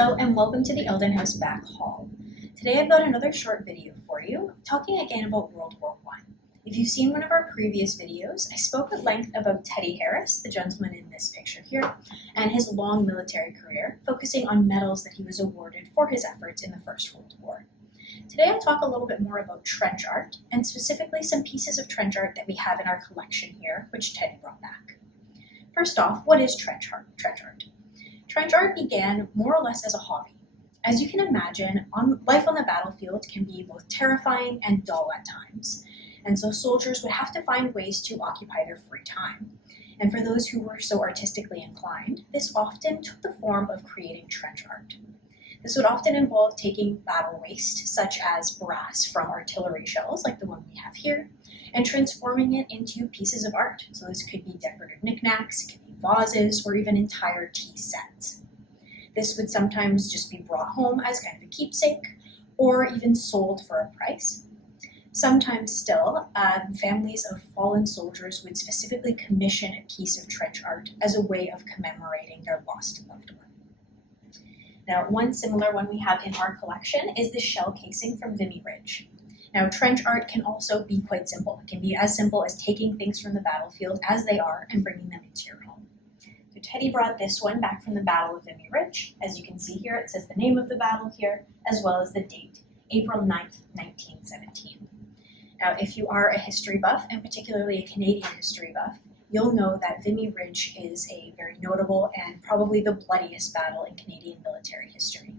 Hello and welcome to the Eldon House back hall. Today I've got another short video for you, talking again about World War I. If you've seen one of our previous videos, I spoke at length about Teddy Harris, the gentleman in this picture here, and his long military career, focusing on medals that he was awarded for his efforts in the First World War. Today I'll talk a little bit more about trench art, and specifically some pieces of trench art that we have in our collection here, which Teddy brought back. First off, what is trench art? Trench art began more or less as a hobby. As you can imagine, life on the battlefield can be both terrifying and dull at times, and so soldiers would have to find ways to occupy their free time. And for those who were so artistically inclined, this often took the form of creating trench art. This would often involve taking battle waste, such as brass from artillery shells, like the one we have here, and transforming it into pieces of art. So this could be decorative knickknacks, it could be vases, or even entire tea sets. This would sometimes just be brought home as kind of a keepsake, or even sold for a price. Sometimes still, families of fallen soldiers would specifically commission a piece of trench art as a way of commemorating their lost loved one. Now, one similar one we have in our collection is the shell casing from Vimy Ridge. Now, trench art can also be quite simple. It can be as simple as taking things from the battlefield as they are and bringing them into your home. So Teddy brought this one back from the Battle of Vimy Ridge. As you can see here, it says the name of the battle here, as well as the date, April 9th, 1917. Now, if you are a history buff, and particularly a Canadian history buff, you'll know that Vimy Ridge is a very notable and probably the bloodiest battle in Canadian military history.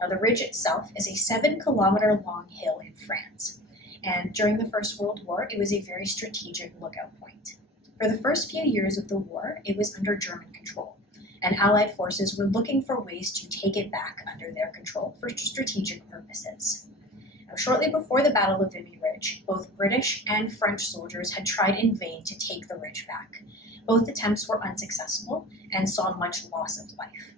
Now, the ridge itself is a 7-kilometer-long hill in France, and during the First World War, it was a very strategic lookout point. For the first few years of the war, it was under German control, and Allied forces were looking for ways to take it back under their control for strategic purposes. Now, shortly before the Battle of Vimy Ridge, both British and French soldiers had tried in vain to take the ridge back. Both attempts were unsuccessful and saw much loss of life.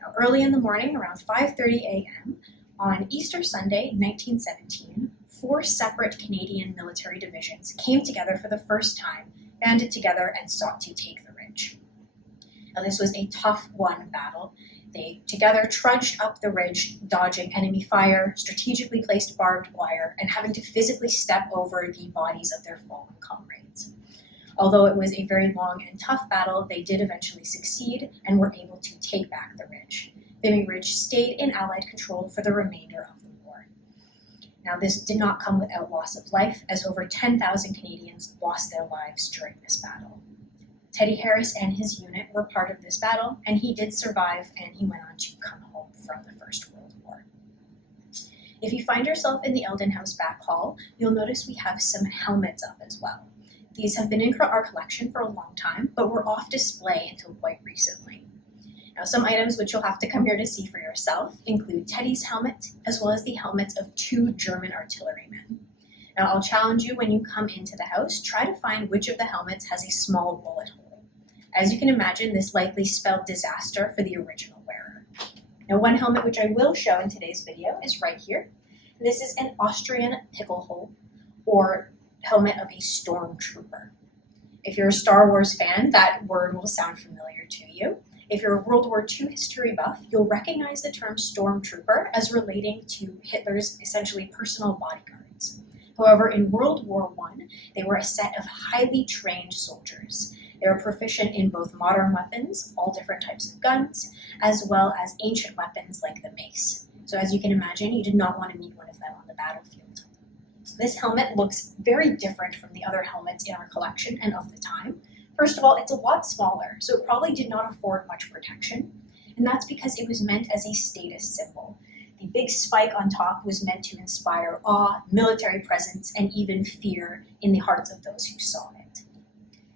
Now, early in the morning, around 5:30 a.m., on Easter Sunday, 1917, 4 separate Canadian military divisions came together for the first time, banded together, and sought to take the ridge. Now, this was a tough-won battle. They together trudged up the ridge, dodging enemy fire, strategically placed barbed wire, and having to physically step over the bodies of their fallen comrades. Although it was a very long and tough battle, they did eventually succeed and were able to take back the ridge. Vimy Ridge stayed in Allied control for the remainder of the war. Now, this did not come without loss of life, as over 10,000 Canadians lost their lives during this battle. Teddy Harris and his unit were part of this battle, and he did survive, and he went on to come home from the First World War. If you find yourself in the Eldon House back hall, you'll notice we have some helmets up as well. These have been in our collection for a long time, but were off display until quite recently. Now, some items which you'll have to come here to see for yourself include Teddy's helmet, as well as the helmets of 2 German artillerymen. Now, I'll challenge you when you come into the house, try to find which of the helmets has a small bullet hole. As you can imagine, this likely spelled disaster for the original wearer. Now, one helmet which I will show in today's video is right here. This is an Austrian pickle hole, or helmet of a stormtrooper. If you're a Star Wars fan, that word will sound familiar to you. If you're a World War II history buff, you'll recognize the term stormtrooper as relating to Hitler's essentially personal bodyguards. However, in World War I, they were a set of highly trained soldiers. They were proficient in both modern weapons, all different types of guns, as well as ancient weapons like the mace. So as you can imagine, you did not want to meet one of them on the battlefield. This helmet looks very different from the other helmets in our collection and of the time. First of all, it's a lot smaller, so it probably did not afford much protection, and that's because it was meant as a status symbol. The big spike on top was meant to inspire awe, military presence, and even fear in the hearts of those who saw it.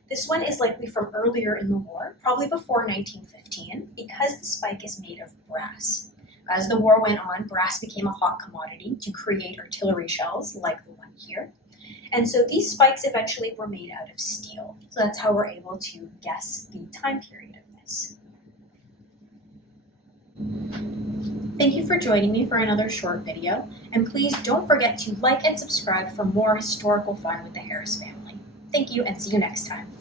This one is likely from earlier in the war, probably before 1915, because the spike is made of brass. As the war went on, brass became a hot commodity to create artillery shells like the one here. And so these spikes eventually were made out of steel. So that's how we're able to guess the time period of this. Thank you for joining me for another short video, and please don't forget to like and subscribe for more historical fun with the Harris family. Thank you, and see you next time.